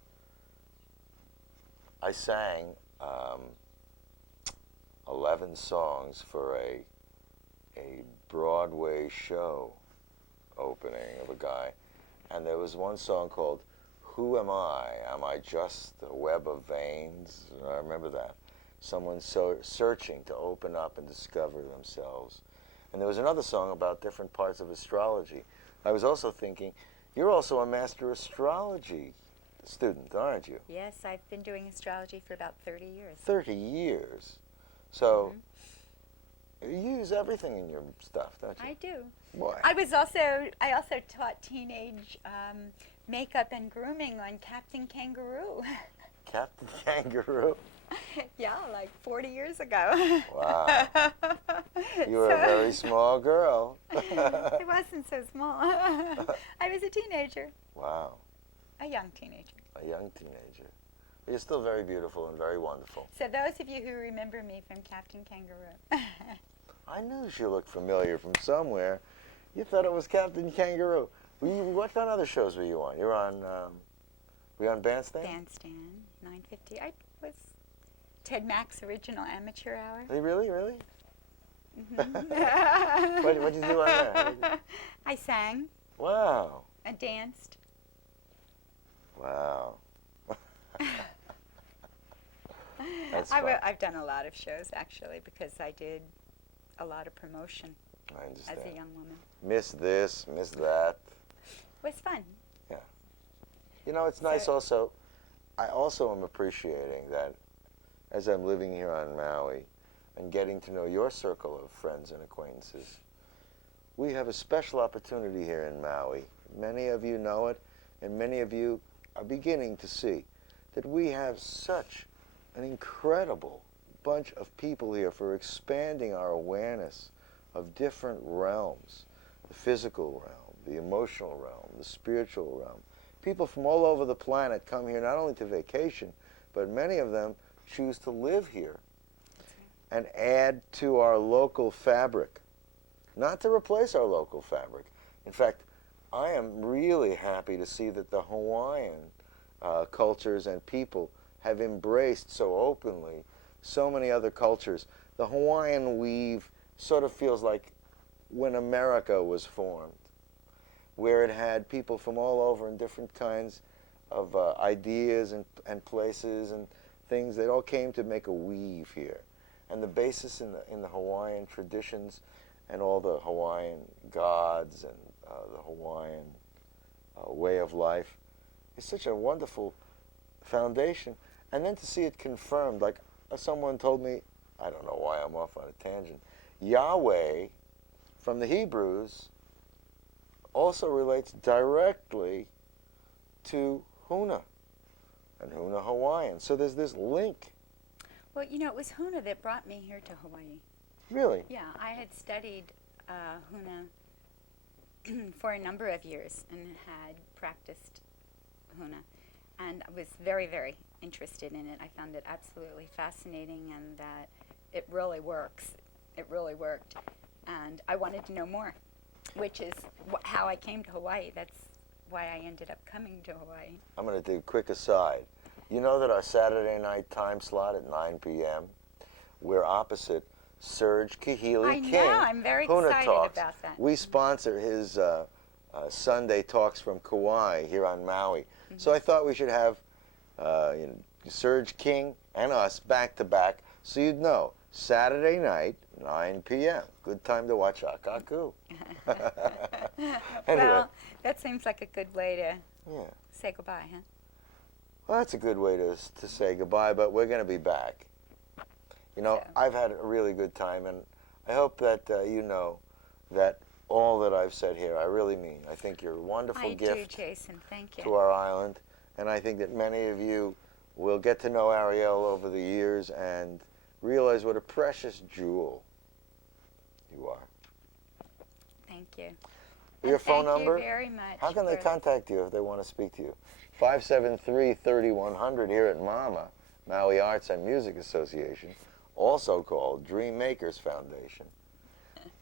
I sang 11 songs for a Broadway show opening of a guy. And there was one song called Who Am I? Am I Just a Web of Veins? I remember that. Someone searching to open up and discover themselves. And there was another song about different parts of astrology. I was also thinking, you're also a master astrology student, aren't you? Yes, I've been doing astrology for about 30 years. 30 years. So you use everything in your stuff, don't you? I do. Boy. I also taught teenage makeup and grooming on Captain Kangaroo. Captain Kangaroo? Yeah, like 40 years ago. Wow. You were a very small girl. It wasn't so small. I was a teenager. Wow. A young teenager. A young teenager. You're still very beautiful and very wonderful. So those of you who remember me from Captain Kangaroo. I knew she looked familiar from somewhere. You thought it was Captain Kangaroo. What kind of other shows were you on? You were on, were you on Bandstand? Bandstand, 9:50. I was Ted Mack's original amateur hour. Really? Mm-hmm. What'd you do on there? I sang. Wow. I danced. Wow. That's fun. I've done a lot of shows, actually, because I did a lot of promotion I understand. as a young woman. Miss this, miss that. It was fun. Yeah. You know, it's nice also. I also am appreciating that as I'm living here on Maui and getting to know your circle of friends and acquaintances, we have a special opportunity here in Maui. Many of you know it, and many of you are beginning to see that we have such an incredible bunch of people here for expanding our awareness of different realms, the physical realm, the emotional realm, the spiritual realm. People from all over the planet come here not only to vacation, but many of them choose to live here and add to our local fabric, not to replace our local fabric. In fact, I am really happy to see that the Hawaiian cultures and people have embraced so openly so many other cultures. The Hawaiian weave sort of feels like when America was formed, where it had people from all over in different kinds of ideas and places and things. They all came to make a weave here. And the basis in the Hawaiian traditions and all the Hawaiian gods and the Hawaiian way of life is such a wonderful foundation. And then to see it confirmed, like someone told me, I don't know why I'm off on a tangent, Yahweh from the Hebrews also relates directly to Huna and Huna Hawaiian. So there's this link. Well, you know, it was Huna that brought me here to Hawaii. Really? Yeah, I had studied Huna for a number of years and had practiced Huna, and I was very, very interested in it. I found it absolutely fascinating, and that it really works. It really worked, and I wanted to know more, which is how I came to Hawaii. That's why I ended up coming to Hawaii. I'm going to do a quick aside. You know that our Saturday night time slot at 9 p.m., we're opposite Serge Kahili King. I know, I'm very Huna excited Talks. about that. We sponsor his Sunday Talks from Kauai here on Maui. So I thought we should have Serge King and us back to back, so you'd know. Saturday night, 9 p.m. Good time to watch Akaku. Anyway. Well, that seems like a good way to Yeah. say goodbye, huh? Well, that's a good way to say goodbye, but we're going to be back. You know, So. I've had a really good time, and I hope that you know that all that I've said here, I really mean. I think you're a wonderful I gift do, Jason. Thank you. to our island, and I think that many of you will get to know Airielle over the years and realize what a precious jewel you are. Thank you. Your And phone thank number? you very much. How can they for- contact you if they want to speak to you? 573-3100 here at MAMA, Maui Arts and Music Association, also called Dream Makers Foundation.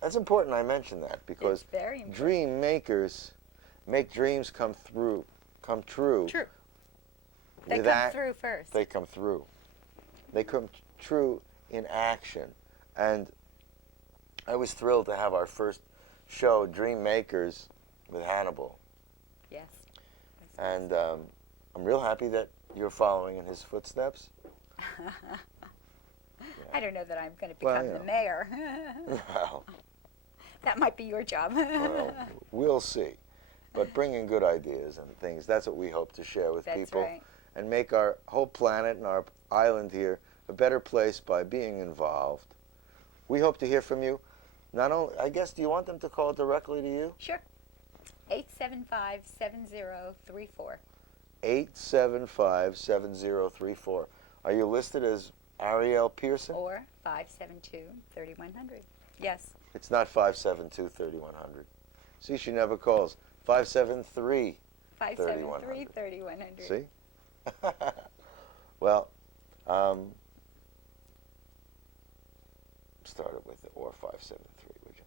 That's important I mention that because It's very important. dream makers make dreams come true. True. They With come that, through first. They come through. They come true in action. And I was thrilled to have our first show, Dream Makers, with Hannibal. Yes. And I'm real happy that you're following in his footsteps. I don't know that I'm going to Well, become you the know. mayor. Well, That might be your job. well, we'll see. But bringing good ideas and things, that's what we hope to share with That's people. right. And make our whole planet and our island here a better place by being involved. We hope to hear from you. Not only, I guess, do you want them to call directly to you? Sure. 875-7034. 875-7034. Are you listed as Airielle Pearson? Or 572-3100. Yes. It's not 572-3100. See, she never calls. 573. 573-3100. See? Well, start it with or 573, would you?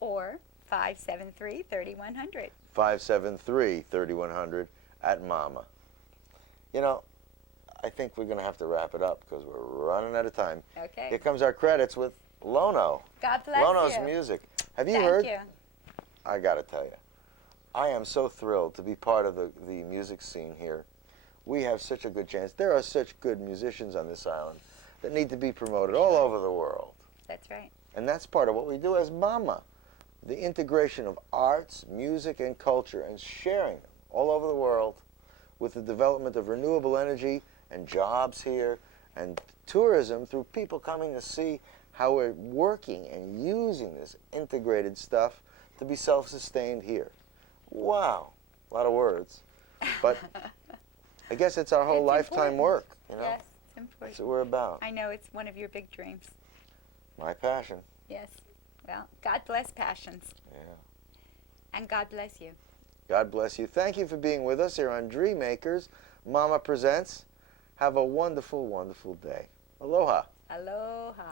Or 573-3100. 573-3100 at Mama. You know, I think we're going to have to wrap it up because we're running out of time. Okay. Here comes our credits with Lono. God bless Lono's you. music. Have you Thank heard? you. I got to tell you, I am so thrilled to be part of the music scene here. We have such a good chance. There are such good musicians on this island that need to be promoted all over the world. That's right. And that's part of what we do as Mama. The integration of arts, music, and culture and sharing them all over the world with the development of renewable energy and jobs here and tourism through people coming to see how we're working and using this integrated stuff to be self-sustained here. Wow, a lot of words. But I guess it's our whole It's lifetime important. work, you know? Yes, it's important. That's what we're about. I know it's one of your big dreams. My passion. Yes. Well, God bless passions. Yeah. And God bless you. God bless you. Thank you for being with us here on Dream Makers. Mama Presents. Have a wonderful, wonderful day. Aloha. Aloha.